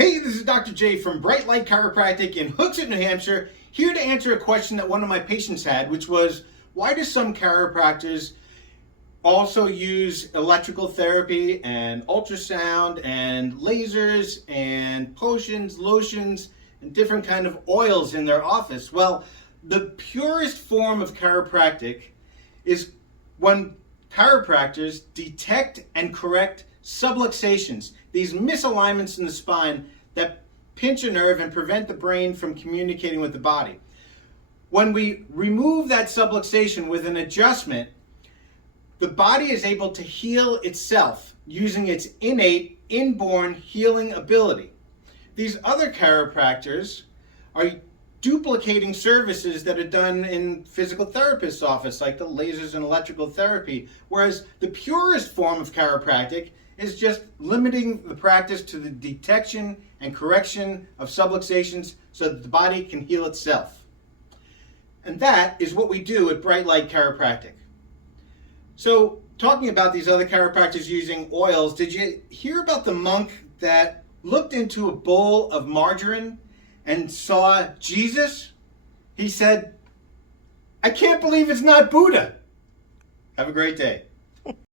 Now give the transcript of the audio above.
Hey, this is Dr. J from Bright Light Chiropractic in Hooksett, New Hampshire, here to answer a question that one of my patients had, which was, why do some chiropractors also use electrical therapy and ultrasound and lasers and potions, lotions, and different kind of oils in their office? Well, the purest form of chiropractic is when chiropractors detect and correct subluxations, these misalignments in the spine that pinch a nerve and prevent the brain from communicating with the body. When we remove that subluxation with an adjustment, the body is able to heal itself using its innate, inborn healing ability. These other chiropractors are duplicating services that are done in physical therapist's office, like the lasers and electrical therapy, whereas the purest form of chiropractic is just limiting the practice to the detection and correction of subluxations so that the body can heal itself. And that is what we do at Bright Light Chiropractic. So, talking about these other chiropractors using oils, did you hear about the monk that looked into a bowl of margarine and saw Jesus? He said, "I can't believe it's not Buddha." Have a great day.